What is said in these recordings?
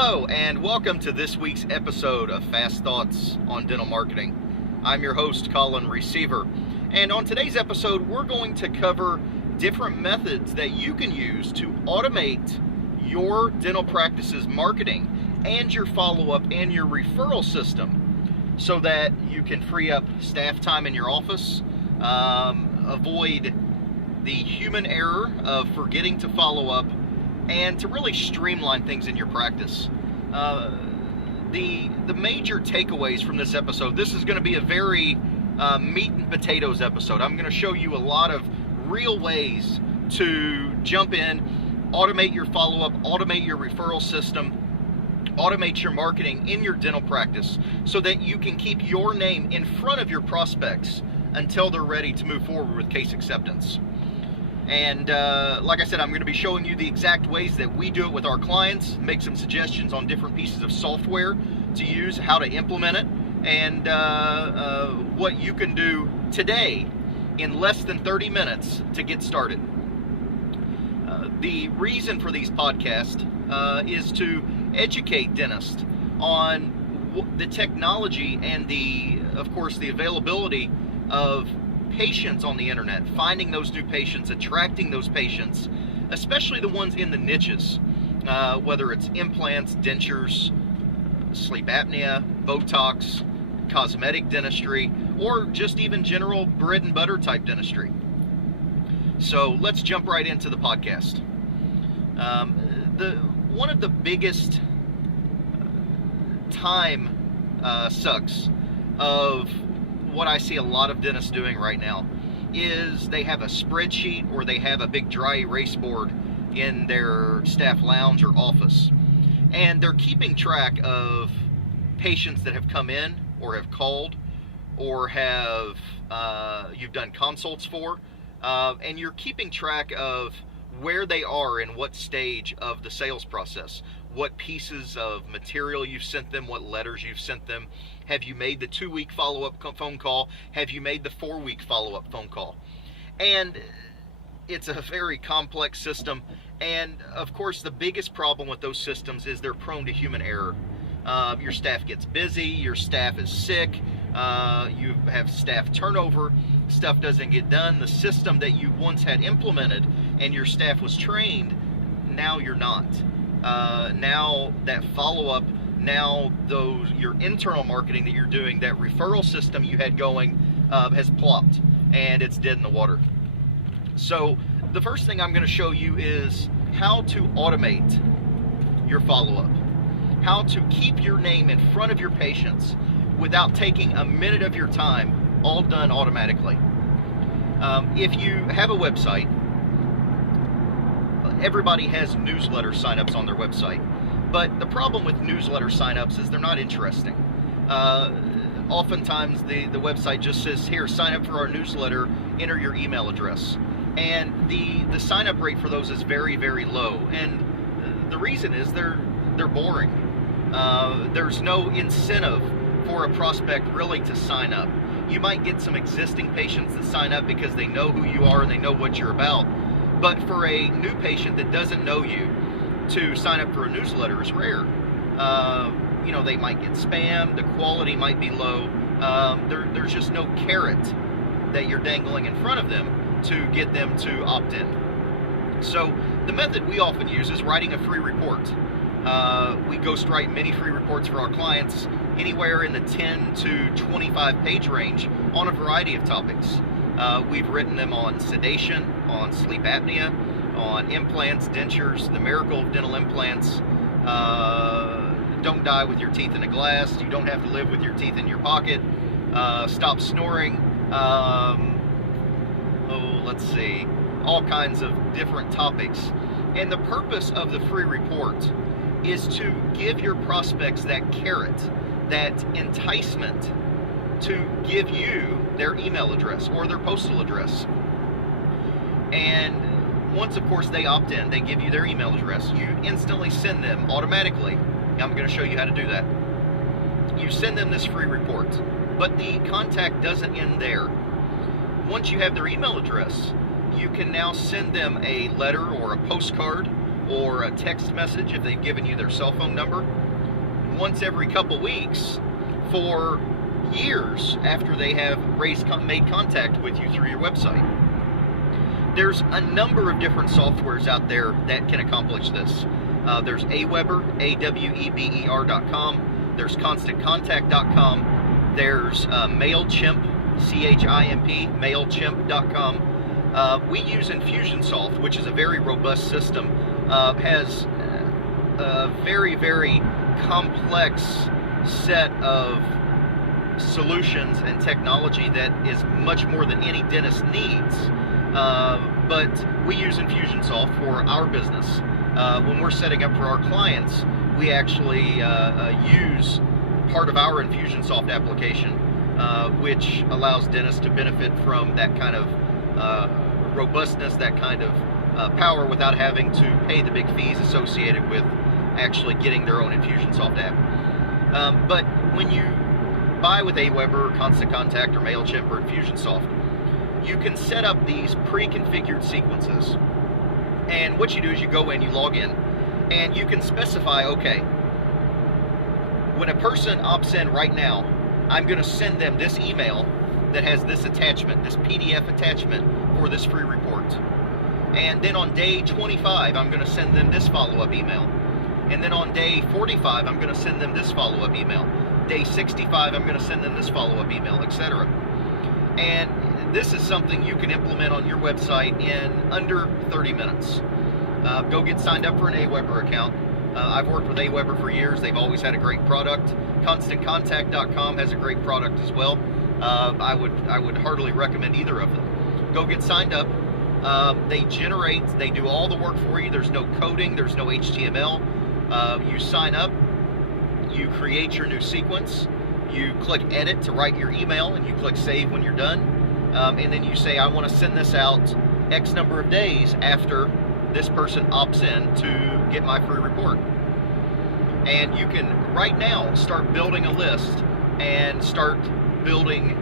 Hello and welcome to this week's episode of Fast Thoughts on Dental Marketing. I'm your host, Colin Receiver, and on today's episode we're going to cover different methods that you can use to automate your dental practice's marketing and your follow-up and your referral system so that you can free up staff time in your office, avoid the human error of forgetting to follow up, and to really streamline things in your practice. The major takeaways from this episode, this is going to be a very meat and potatoes episode. I'm going to show you a lot of real ways to jump in, automate your follow-up, automate your referral system, automate your marketing in your dental practice so that you can keep your name in front of your prospects until they're ready to move forward with case acceptance. And like I said, I'm going to be showing you the exact ways that we do it with our clients, make some suggestions on different pieces of software to use, how to implement it, and what you can do today in less than 30 minutes to get started. The reason for these podcasts is to educate dentists on the technology and of course, the availability of patients on the internet, finding those new patients, attracting those patients, especially the ones in the niches, whether it's implants, dentures, sleep apnea, Botox, cosmetic dentistry, or just even general bread and butter type dentistry. So let's jump right into the podcast. One of the biggest time sucks of what I see a lot of dentists doing right now is they have a spreadsheet or they have a big dry erase board in their staff lounge or office, and they're keeping track of patients that have come in or have called or have you've done consults for, and you're keeping track of where they are in what stage of the sales process, what pieces of material you've sent them, what letters you've sent them. Have you made the 2-week follow-up phone call? Have you made the 4-week follow-up phone call? And it's a very complex system. And of course, the biggest problem with those systems is they're prone to human error. Your staff gets busy, your staff is sick, you have staff turnover, stuff doesn't get done. The system that you once had implemented and your staff was trained, now you're not. Now that follow-up, now your internal marketing that you're doing, that referral system you had going has plopped and it's dead in the water. So the first thing I'm going to show you is how to automate your follow-up, how to keep your name in front of your patients without taking a minute of your time, all done automatically. If you have a website, everybody has newsletter signups on their website. But the problem with newsletter signups is they're not interesting. Oftentimes the website just says, here, sign up for our newsletter, enter your email address. And the sign up rate for those is very, very low. And the reason is they're boring. There's no incentive for a prospect really to sign up. You might get some existing patients that sign up because they know who you are and they know what you're about. But for a new patient that doesn't know you, to sign up for a newsletter is rare. They might get spammed, the quality might be low. There's just no carrot that you're dangling in front of them to get them to opt in. So the method we often use is writing a free report. We ghostwrite many free reports for our clients, anywhere in the 10 to 25 page range on a variety of topics. We've written them on sedation, on sleep apnea, on implants, dentures, the miracle of dental implants, don't die with your teeth in a glass, you don't have to live with your teeth in your pocket, stop snoring, let's see, all kinds of different topics. And the purpose of the free report is to give your prospects that carrot, that enticement to give you their email address or their postal address. And once, of course, they opt in, they give you their email address, you instantly send them automatically. I'm going to show you how to do that. You send them this free report, but the contact doesn't end there. Once you have their email address, you can now send them a letter or a postcard or a text message if they've given you their cell phone number once every couple weeks for years after they have made contact with you through your website. There's a number of different softwares out there that can accomplish this. There's Aweber, AWEBER.com. There's ConstantContact.com. There's MailChimp, CHIMP, MailChimp.com. We use Infusionsoft, which is a very robust system. Has a very, very complex set of solutions and technology that is much more than any dentist needs. But we use Infusionsoft for our business. When we're setting up for our clients, we actually use part of our Infusionsoft application, which allows dentists to benefit from that kind of robustness, that kind of power, without having to pay the big fees associated with actually getting their own Infusionsoft app. But when you buy with Aweber, Constant Contact, or MailChimp, or Infusionsoft, you can set up these pre-configured sequences. And what you do is you go in, you log in, and you can specify, okay, when a person opts in right now, I'm going to send them this email that has this attachment, this PDF attachment for this free report. And then on day 25, I'm going to send them this follow-up email. And then on day 45, I'm going to send them this follow-up email. Day 65, I'm going to send them this follow-up email, etc. And this is something you can implement on your website in under 30 minutes. Go get signed up for an Aweber account. I've worked with Aweber for years. They've always had a great product. ConstantContact.com has a great product as well. I would heartily recommend either of them. Go get signed up. They do all the work for you. There's no coding, there's no HTML. You sign up, you create your new sequence, you click edit to write your email, and you click save when you're done. And then you say, I want to send this out X number of days after this person opts in to get my free report. And you can right now start building a list and start building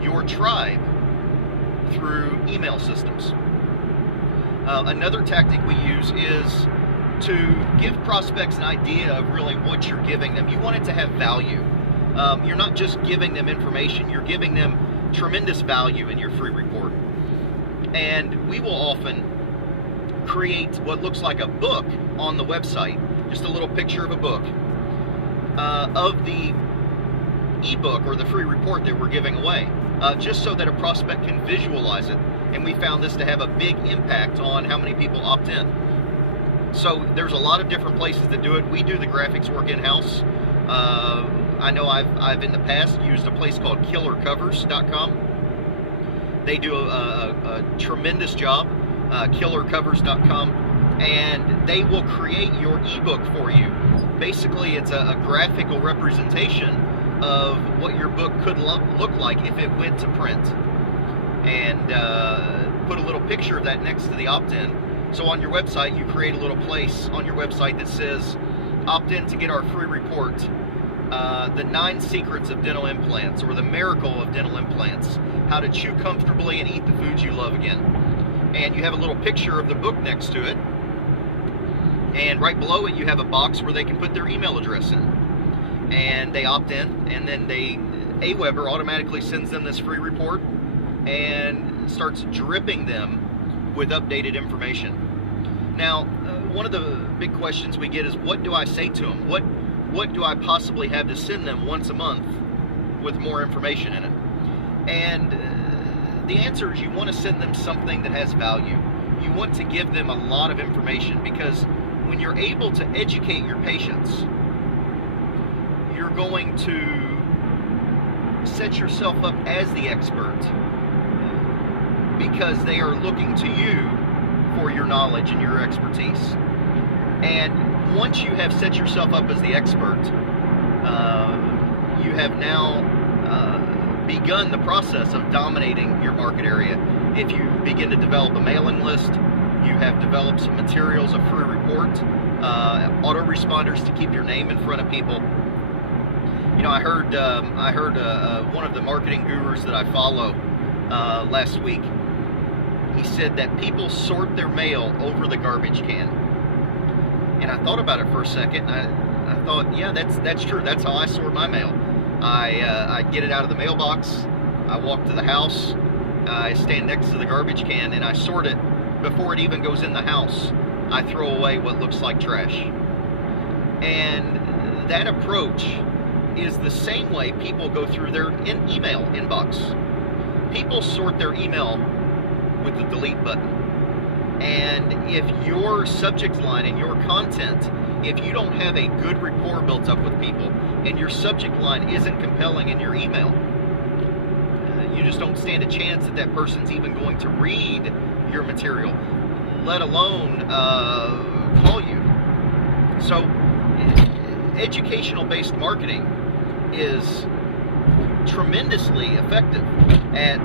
your tribe through email systems. Another tactic we use is to give prospects an idea of really what you're giving them. You want it to have value. You're not just giving them information, you're giving them tremendous value in your free report. And we will often create what looks like a book on the website, just a little picture of a book, of the ebook or the free report that we're giving away, just so that a prospect can visualize it. And we found this to have a big impact on how many people opt in. So there's a lot of different places that do it. We do the graphics work in-house. I know I've in the past used a place called killercovers.com. They do a tremendous job, killercovers.com, and they will create your ebook for you. Basically, it's a graphical representation of what your book could look like if it went to print, and put a little picture of that next to the opt-in. So on your website, you create a little place on your website that says, opt in to get our free report, the 9 secrets of dental implants, or the miracle of dental implants, how to chew comfortably and eat the foods you love again. And you have a little picture of the book next to it, and right below it you have a box where they can put their email address in, and they opt in, and then Aweber automatically sends them this free report and starts dripping them with updated information. Now, one of the big questions we get is, what do I say to them? What do I possibly have to send them once a month with more information in it? And the answer is, you want to send them something that has value. You want to give them a lot of information, because when you're able to educate your patients, you're going to set yourself up as the expert, because they are looking to you for your knowledge and your expertise. And once you have set yourself up as the expert, you have now begun the process of dominating your market area. If you begin to develop a mailing list, you have developed some materials, a free report, autoresponders to keep your name in front of people. You know, I heard one of the marketing gurus that I follow last week. He said that people sort their mail over the garbage can. And I thought about it for a second, and I thought, yeah, that's true. That's how I sort my mail. I get it out of the mailbox, I walk to the house, I stand next to the garbage can, and I sort it before it even goes in the house. I throw away what looks like trash. And that approach is the same way people go through their email inbox. People sort their email with the delete button. And if your subject line and your content, if you don't have a good rapport built up with people and your subject line isn't compelling in your email, you just don't stand a chance that that person's even going to read your material, let alone call you. So educational-based marketing is tremendously effective at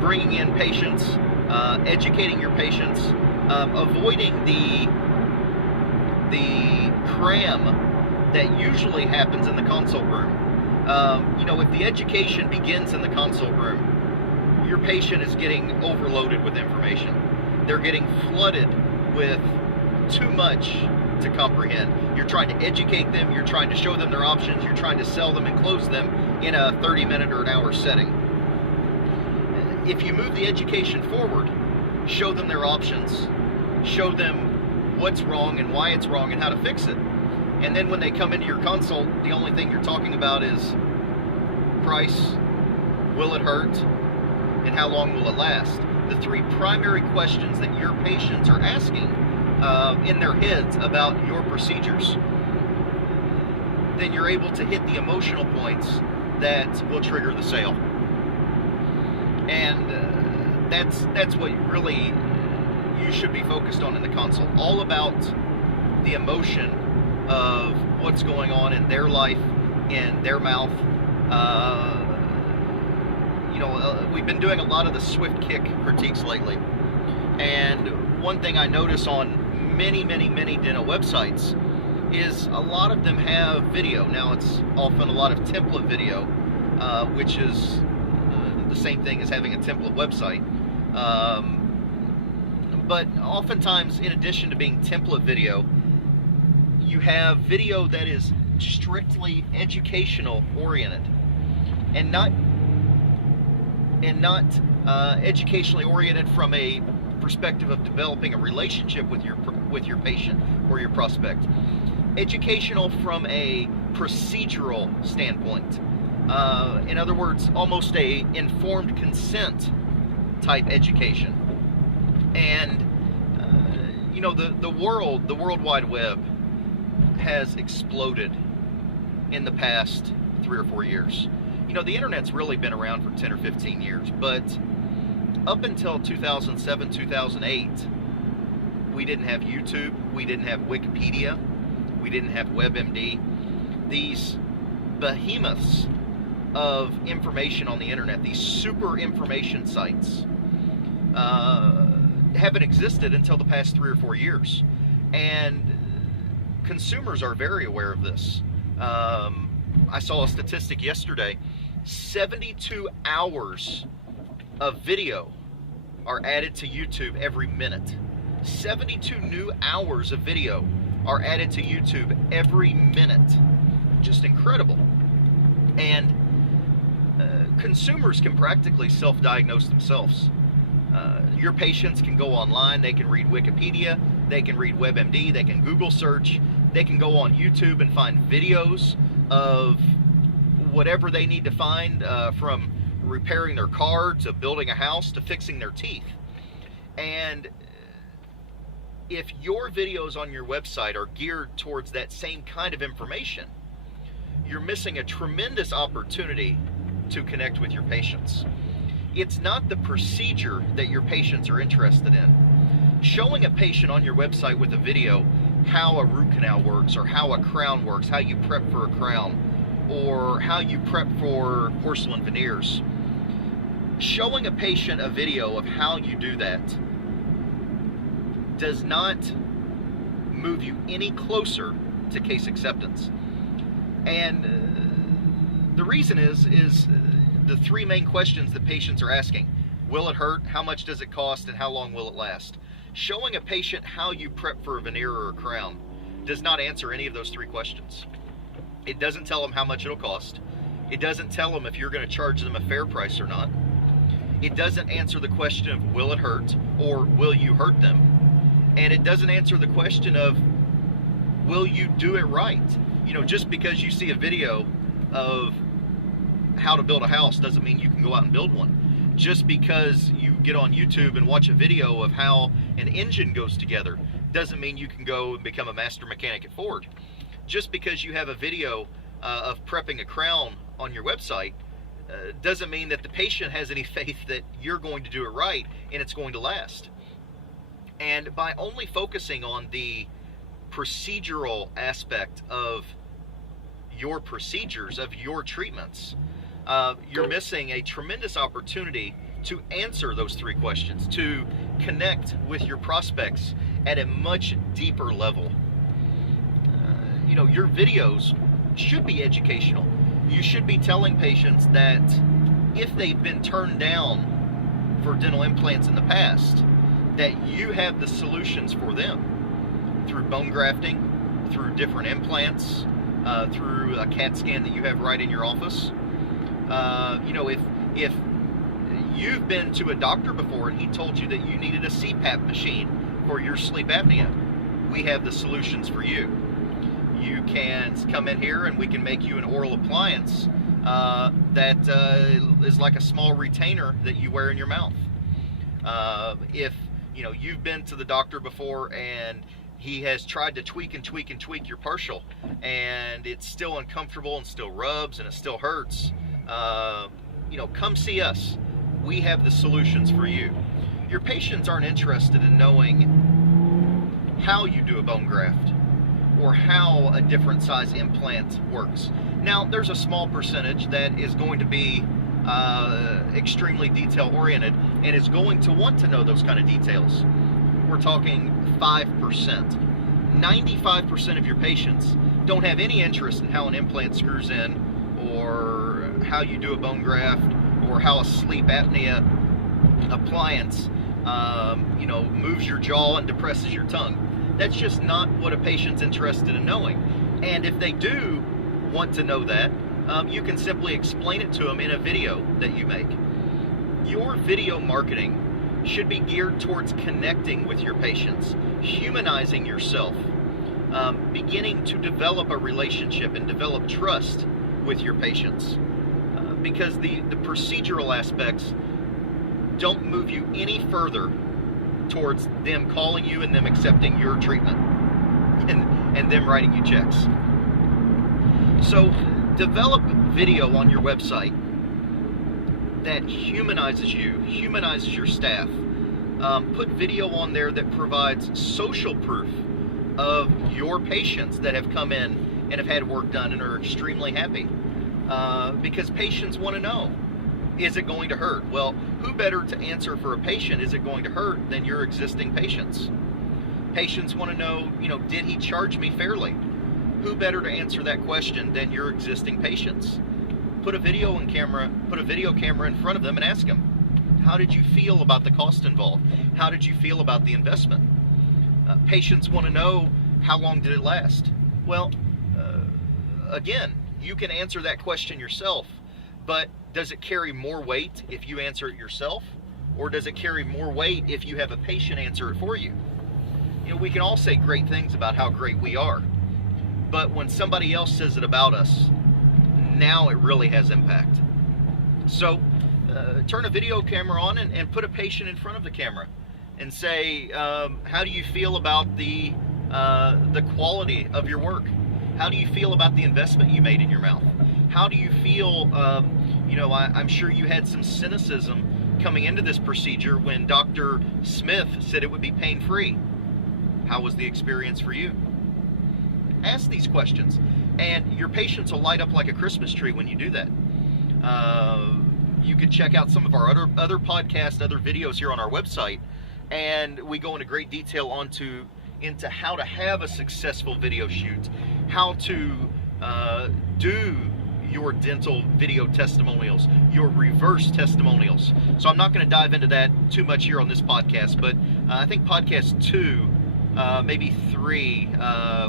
bringing in patients, educating your patients, avoiding the cram that usually happens in the consult room. If the education begins in the consult room, your patient is getting overloaded with information. They're getting flooded with too much to comprehend. You're trying to educate them, you're trying to show them their options, you're trying to sell them and close them in a 30-minute or an hour setting. If you move the education forward, show them their options, show them what's wrong and why it's wrong and how to fix it. And then when they come into your consult, the only thing you're talking about is price, will it hurt, and how long will it last? The three primary questions that your patients are asking in their heads about your procedures. Then you're able to hit the emotional points that will trigger the sale. And that's what really you should be focused on in the consult. All about the emotion of what's going on in their life, in their mouth. We've been doing a lot of the swift kick critiques lately. And one thing I notice on many dental websites is a lot of them have video. Now it's often a lot of template video, which is the same thing as having a template website. But oftentimes, in addition to being template video, you have video that is strictly educational oriented and not educationally oriented from a perspective of developing a relationship with your patient or your prospect. Educational from a procedural standpoint. In other words, almost a informed consent type education. And the World Wide Web has exploded in the past 3 or 4 years. The internet's really been around for 10 or 15 years, but up until 2007, 2008, we didn't have YouTube, we didn't have Wikipedia, we didn't have WebMD. These behemoths of information on the internet, these super information sites, haven't existed until the past 3 or 4 years. And consumers are very aware of this. I saw a statistic yesterday, 72 hours of video are added to YouTube every minute. 72 new hours of video are added to YouTube every minute. Just incredible. And consumers can practically self-diagnose themselves. Your patients can go online, they can read Wikipedia, they can read WebMD, they can Google search, they can go on YouTube and find videos of whatever they need to find, from repairing their car to building a house to fixing their teeth. And if your videos on your website are geared towards that same kind of information, you're missing a tremendous opportunity to connect with your patients. It's not the procedure that your patients are interested in. Showing a patient on your website with a video how a root canal works, or how a crown works, how you prep for a crown, or how you prep for porcelain veneers. Showing a patient a video of how you do that does not move you any closer to case acceptance. And the reason is the three main questions that patients are asking. Will it hurt? How much does it cost? And how long will it last? Showing a patient how you prep for a veneer or a crown does not answer any of those three questions. It doesn't tell them how much it'll cost. It doesn't tell them if you're going to charge them a fair price or not. It doesn't answer the question of will it hurt or will you hurt them. And it doesn't answer the question of will you do it right. Just because you see a video of how to build a house doesn't mean you can go out and build one. Just because you get on YouTube and watch a video of how an engine goes together doesn't mean you can go and become a master mechanic at Ford. Just because you have a video of prepping a crown on your website doesn't mean that the patient has any faith that you're going to do it right and it's going to last. And by only focusing on the procedural aspect of your procedures, of your treatments, you're missing a tremendous opportunity to answer those three questions, to connect with your prospects at a much deeper level. Your videos should be educational. You should be telling patients that if they've been turned down for dental implants in the past, that you have the solutions for them through bone grafting, through different implants, through a CAT scan that you have right in your office. If you've been to a doctor before and he told you that you needed a CPAP machine for your sleep apnea, we have the solutions for you. You can come in here and we can make you an oral appliance that is like a small retainer that you wear in your mouth. If you've been to the doctor before and he has tried to tweak your partial and it's still uncomfortable and still rubs and it still hurts, come see us. We have the solutions for you. Your patients aren't interested in knowing how you do a bone graft or how a different size implant works. Now, there's a small percentage that is going to be extremely detail oriented and is going to want to know those kind of details. We're talking 5%. 95% of your patients don't have any interest in how an implant screws in, or how you do a bone graft, or how a sleep apnea appliance moves your jaw and depresses your tongue. That's just not what a patient's interested in knowing. And if they do want to know that, you can simply explain it to them in a video that you make. Your video marketing should be geared towards connecting with your patients, humanizing yourself, beginning to develop a relationship and develop trust with your patients. Because the procedural aspects don't move you any further towards them calling you and them accepting your treatment and them writing you checks. So develop video on your website that humanizes you, humanizes your staff. Put video on there that provides social proof of your patients that have come in and have had work done and are extremely happy. Because patients want to know, is it going to hurt? Well, who better to answer for a patient, is it going to hurt, than your existing patients? Patients want to know, did he charge me fairly? Who better to answer that question than your existing patients? Put a video camera in front of them and ask them, how did you feel about the cost involved? How did you feel about the investment? Patients want to know, how long did it last? Well, again, you can answer that question yourself, but does it carry more weight if you answer it yourself? Or does it carry more weight if you have a patient answer it for you? We can all say great things about how great we are, but when somebody else says it about us, now it really has impact. So turn a video camera on and put a patient in front of the camera and say, how do you feel about the quality of your work? How do you feel about the investment you made in your mouth? How do you feel, I'm sure you had some cynicism coming into this procedure when Dr. Smith said it would be pain-free. How was the experience for you? Ask these questions, and your patients will light up like a Christmas tree when you do that. You can check out some of our other podcasts, other videos here on our website, and we go into great detail into how to have a successful video shoot, how to do your dental video testimonials, your reverse testimonials. So I'm not going to dive into that too much here on this podcast, but I think podcast 2 maybe 3,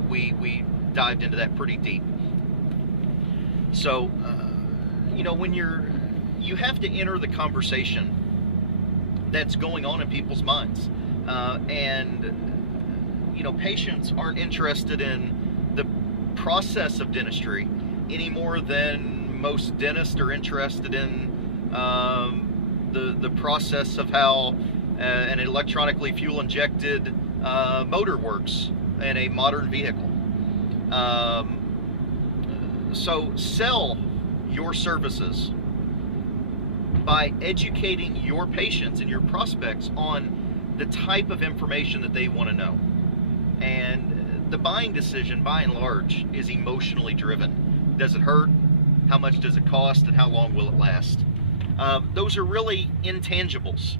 we dived into that pretty deep. So, when you have to enter the conversation that's going on in people's minds, and patients aren't interested in the process of dentistry any more than most dentists are interested in the process of how an electronically fuel injected motor works in a modern vehicle. So sell your services by educating your patients and your prospects on the type of information that they want to know. And the buying decision, by and large, is emotionally driven. Does it hurt? How much does it cost? And how long will it last? Those are really intangibles.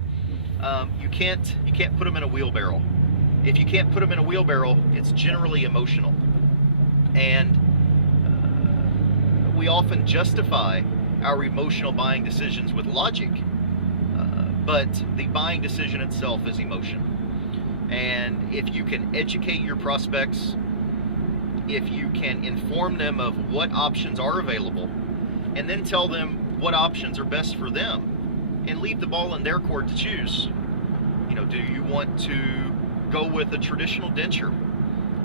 You can't put them in a wheelbarrow. If you can't put them in a wheelbarrow, it's generally emotional. And we often justify our emotional buying decisions with logic, but the buying decision itself is emotion. And if you can educate your prospects, if you can inform them of what options are available, and then tell them what options are best for them, and leave the ball in their court to choose. Do you want to go with a traditional denture?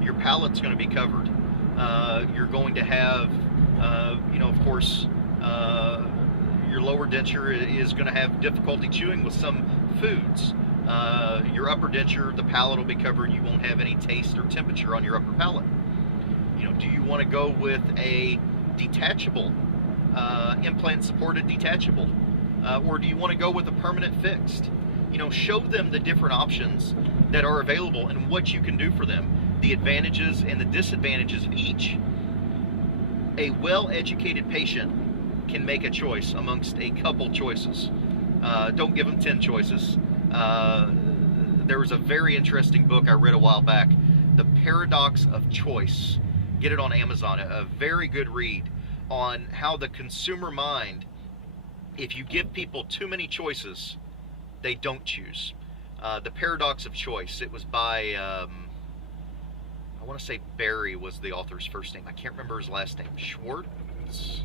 Your palate's going to be covered. You're going to have, of course, your lower denture is going to have difficulty chewing with some foods. Your upper denture, the palate will be covered. You won't have any taste or temperature on your upper palate. Do you want to go with a detachable, implant-supported detachable? Or do you want to go with a permanent fixed? Show them the different options that are available and what you can do for them, the advantages and the disadvantages of each. A well-educated patient can make a choice amongst a couple choices. Don't give them 10 choices. There was a very interesting book I read a while back, The Paradox of Choice. Get it on Amazon. A very good read on how the consumer mind, if you give people too many choices, they don't choose. The Paradox of Choice. It was by, I want to say Barry was the author's first name. I can't remember his last name. Schwartz?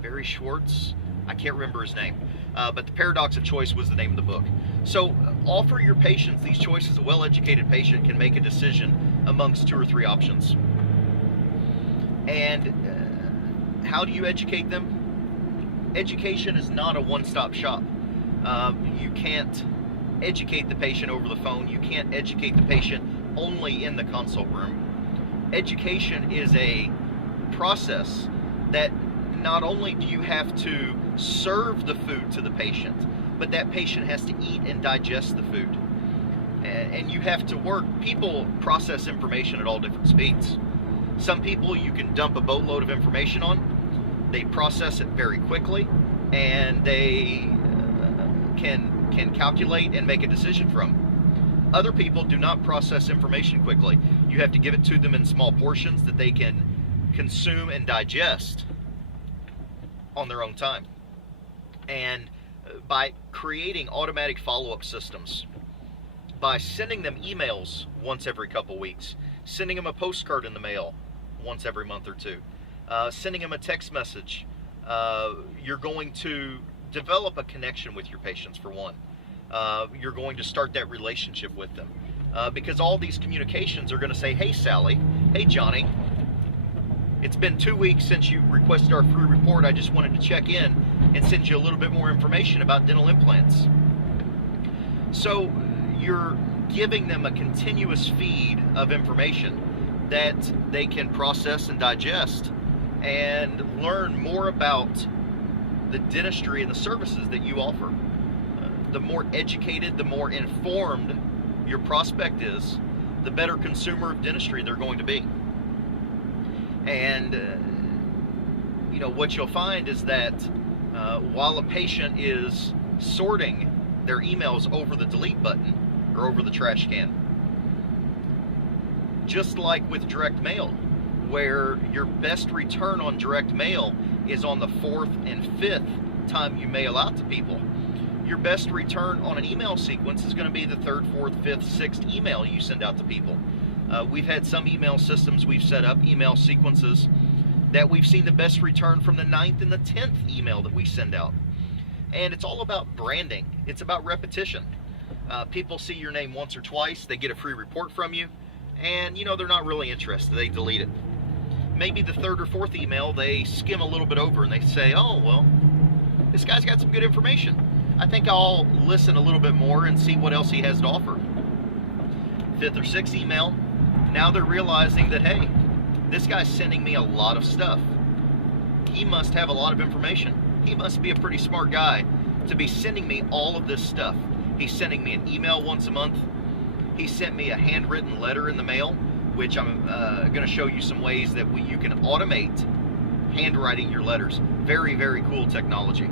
Barry Schwartz? I can't remember his name. But The Paradox of Choice was the name of the book. So offer your patients these choices. A well-educated patient can make a decision amongst 2 or 3 options. And how do you educate them? Education is not a one-stop shop. You can't educate the patient over the phone. You can't educate the patient only in the consult room. Education is a process that not only do you have to serve the food to the patient, but that patient has to eat and digest the food. And you have to work. People process information at all different speeds. Some people you can dump a boatload of information on. They process it very quickly, and they can calculate and make a decision from. Other people do not process information quickly. You have to give it to them in small portions that they can consume and digest on their own time. And by creating automatic follow-up systems, by sending them emails once every couple weeks, sending them a postcard in the mail once every month or 2, sending them a text message, you're going to develop a connection with your patients, for one. You're going to start that relationship with them. Because all these communications are going to say, hey Sally, hey Johnny, it's been 2 weeks since you requested our free report. I just wanted to check in and send you a little bit more information about dental implants. So you're giving them a continuous feed of information that they can process and digest and learn more about the dentistry and the services that you offer. The more educated, the more informed your prospect is, the better consumer of dentistry they're going to be. And what you'll find is that while a patient is sorting their emails over the delete button or over the trash can, just like with direct mail, where your best return on direct mail is on the 4th and 5th time you mail out to people, your best return on an email sequence is going to be the 3rd, 4th, 5th, 6th email you send out to people. We've had some email systems we've set up, email sequences, that we've seen the best return from the 9th and the 10th email that we send out. And it's all about branding. It's about repetition. People see your name once or twice, they get a free report from you, and they're not really interested, they delete it. Maybe the 3rd or 4th email they skim a little bit over and they say, oh, well, this guy's got some good information. I think I'll listen a little bit more and see what else he has to offer. 5th or 6th email, now they're realizing that, hey, this guy's sending me a lot of stuff. He must have a lot of information. He must be a pretty smart guy to be sending me all of this stuff. He's sending me an email once a month. He sent me a handwritten letter in the mail, which I'm going to show you some ways that you can automate handwriting your letters. Very, very cool technology.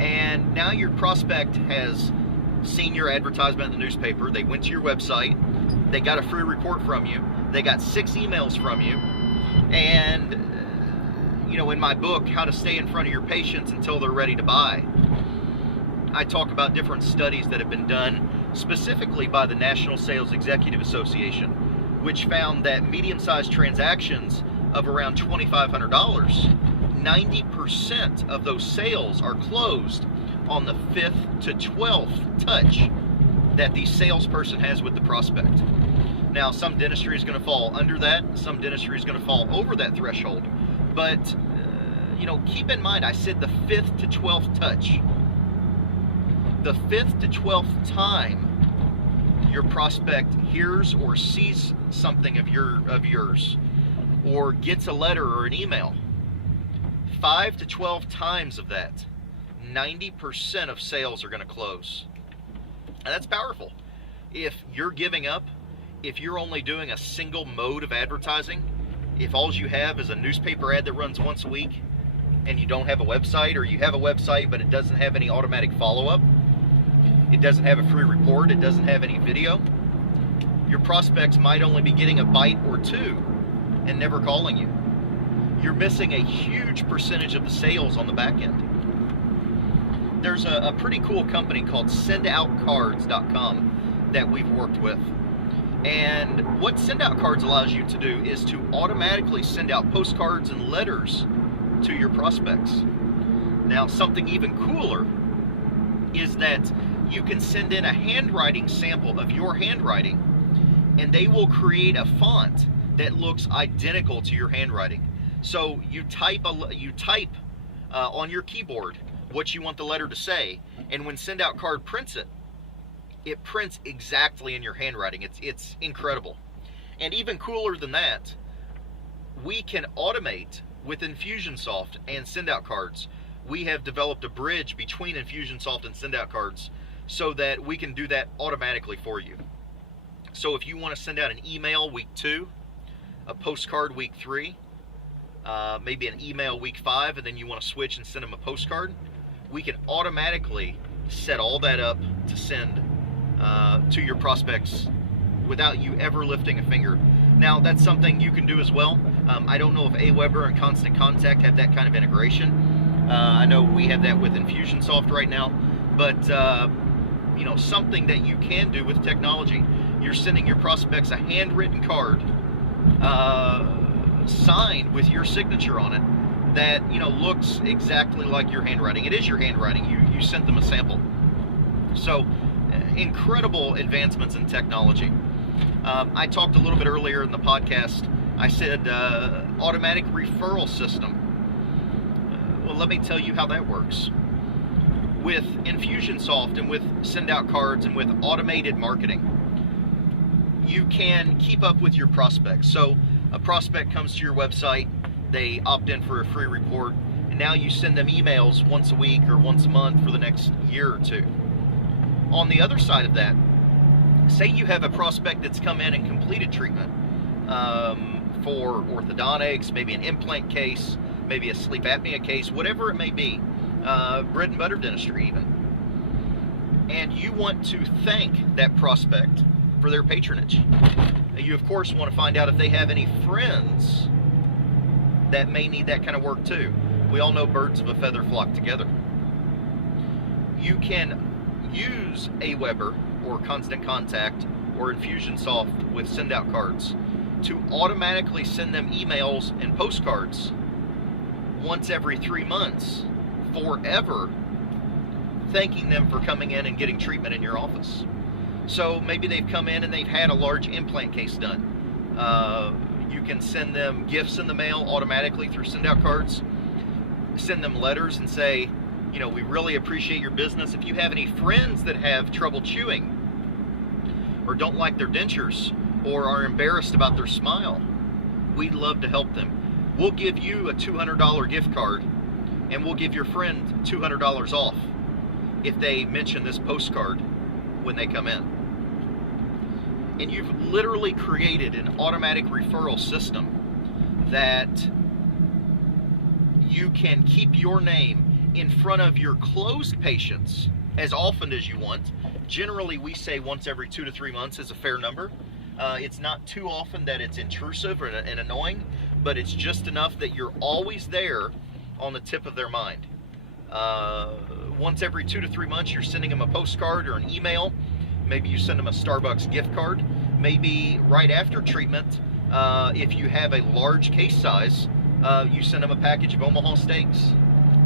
And now your prospect has seen your advertisement in the newspaper. They went to your website. They got a free report from you. They got 6 emails from you. And, in my book, How to Stay in Front of Your Patients Until They're Ready to Buy, I talk about different studies that have been done specifically by the National Sales Executive Association, which found that medium-sized transactions of around $2,500, 90% of those sales are closed on the 5th to 12th touch that the salesperson has with the prospect. Now, some dentistry is going to fall under that, some dentistry is going to fall over that threshold, but keep in mind, I said the 5th to 12th touch. The 5th to 12th time your prospect hears or sees something of yours, or gets a letter or an email, 5 to 12 times of that, 90% of sales are going to close. And that's powerful. If you're giving up, if you're only doing a single mode of advertising, if all you have is a newspaper ad that runs once a week, and you don't have a website, or you have a website but it doesn't have any automatic follow-up, it doesn't have a free report, it doesn't have any video, your prospects might only be getting a bite or two and never calling you. You're missing a huge percentage of the sales on the back end. There's a pretty cool company called sendoutcards.com that we've worked with. And what Sendout Cards allows you to do is to automatically send out postcards and letters to your prospects. Now, something even cooler is that you can send in a handwriting sample of your handwriting, and they will create a font that looks identical to your handwriting. So you type on your keyboard what you want the letter to say, and when Sendout Card prints it, it prints exactly in your handwriting. It's incredible. And even cooler than that, we can automate with Infusionsoft and Sendout Cards. We have developed a bridge between Infusionsoft and Sendout Cards so that we can do that automatically for you. So if you want to send out an email week 2, a postcard week 3, maybe an email week 5, and then you want to switch and send them a postcard, we can automatically set all that up to send to your prospects without you ever lifting a finger. Now, that's something you can do as well. I don't know if AWeber and Constant Contact have that kind of integration. I know we have that with Infusionsoft right now, but something that you can do with technology. You're sending your prospects a handwritten card signed with your signature on it that looks exactly like your handwriting. It is your handwriting. You sent them a sample. So incredible advancements in technology. I talked a little bit earlier in the podcast. I said automatic referral system. Well, let me tell you how that works. With Infusionsoft and with Sendout Cards and with automated marketing, you can keep up with your prospects. So a prospect comes to your website, they opt in for a free report, and now you send them emails once a week or once a month for the next year or two. On the other side of that, say you have a prospect that's come in and completed treatment for orthodontics, maybe an implant case, maybe a sleep apnea case, whatever it may be, bread and butter dentistry even, and you want to thank that prospect for their patronage. You of course want to find out if they have any friends that may need that kind of work too. We all know birds of a feather flock together. You can use AWeber or Constant Contact or Infusionsoft with send out cards to automatically send them emails and postcards once every 3 months forever, thanking them for coming in and getting treatment in your office. So maybe they've come in and they've had a large implant case done. You can send them gifts in the mail automatically through send out cards. Send them letters and say, we really appreciate your business. If you have any friends that have trouble chewing or don't like their dentures or are embarrassed about their smile, we'd love to help them. We'll give you a $200 gift card, and we'll give your friend $200 off if they mention this postcard when they come in. And you've literally created an automatic referral system that you can keep your name in front of your closed patients as often as you want. Generally, we say once every 2 to 3 months is a fair number. It's not too often that it's intrusive and annoying, but it's just enough that you're always there on the tip of their mind. Once every 2 to 3 months, you're sending them a postcard or an email. Maybe you send them a Starbucks gift card. Maybe right after treatment, if you have a large case size, you send them a package of Omaha steaks.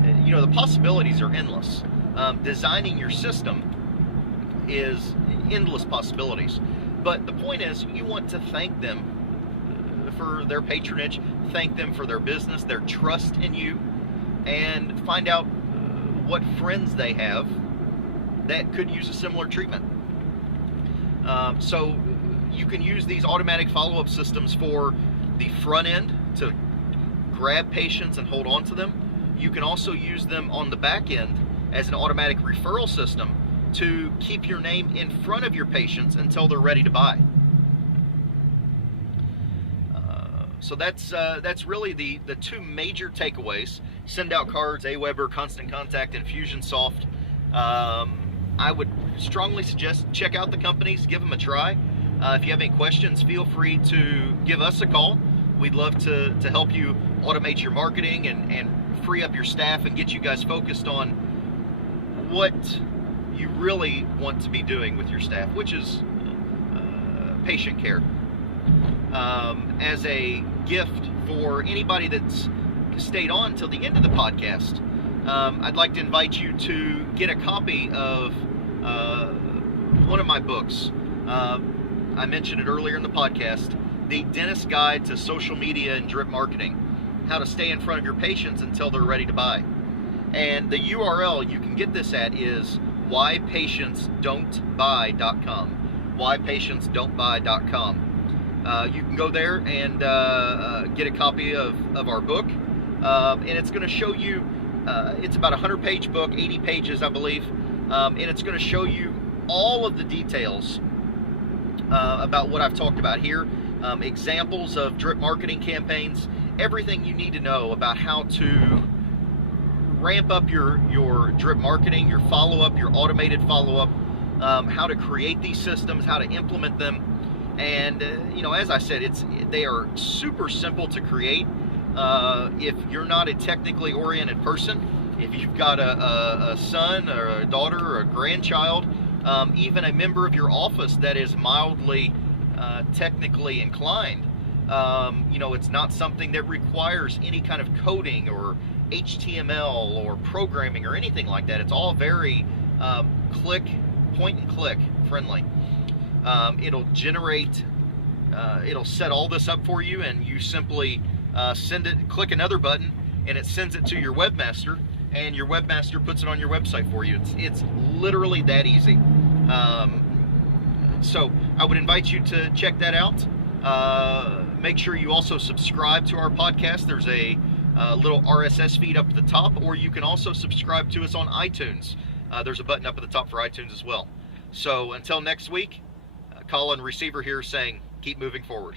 The possibilities are endless. Designing your system is endless possibilities. But the point is, you want to thank them for their patronage, thank them for their business, their trust in you, and find out what friends they have that could use a similar treatment. So you can use these automatic follow-up systems for the front end to grab patients and hold on to them. You can also use them on the back end as an automatic referral system to keep your name in front of your patients until they're ready to buy. So that's really the two major takeaways: send out cards, AWeber, Constant Contact, Infusionsoft. I would strongly suggest check out the companies, give them a try. If you have any questions, feel free to give us a call. We'd love to help you automate your marketing and free up your staff and get you guys focused on what you really want to be doing with your staff, which is patient care. As a gift for anybody that's stayed on till the end of the podcast, I'd like to invite you to get a copy of one of my books. I mentioned it earlier in the podcast, The Dentist Guide to Social Media and Drip Marketing, how to stay in front of your patients until they're ready to buy. And the URL you can get this at is whypatientsdon'tbuy.com. whypatientsdon'tbuy.com. You can go there and get a copy of our book, and it's going to show you, it's about a 100-page book, 80 pages I believe, and it's going to show you all of the details about what I've talked about here, examples of drip marketing campaigns, everything you need to know about how to ramp up your drip marketing, your follow-up, your automated follow-up, how to create these systems, how to implement them. And as I said, they are super simple to create. If you're not a technically oriented person, if you've got a son or a daughter or a grandchild, even a member of your office that is mildly technically inclined, it's not something that requires any kind of coding or HTML or programming or anything like that. It's all very point and click friendly. It'll generate, it'll set all this up for you, and you simply click another button, and it sends it to your webmaster, and your webmaster puts it on your website for you. It's literally that easy. So I would invite you to check that out. Make sure you also subscribe to our podcast. There's a little RSS feed up at the top, or you can also subscribe to us on iTunes. There's a button up at the top for iTunes as well. So until next week, Colin Receiver here saying, keep moving forward.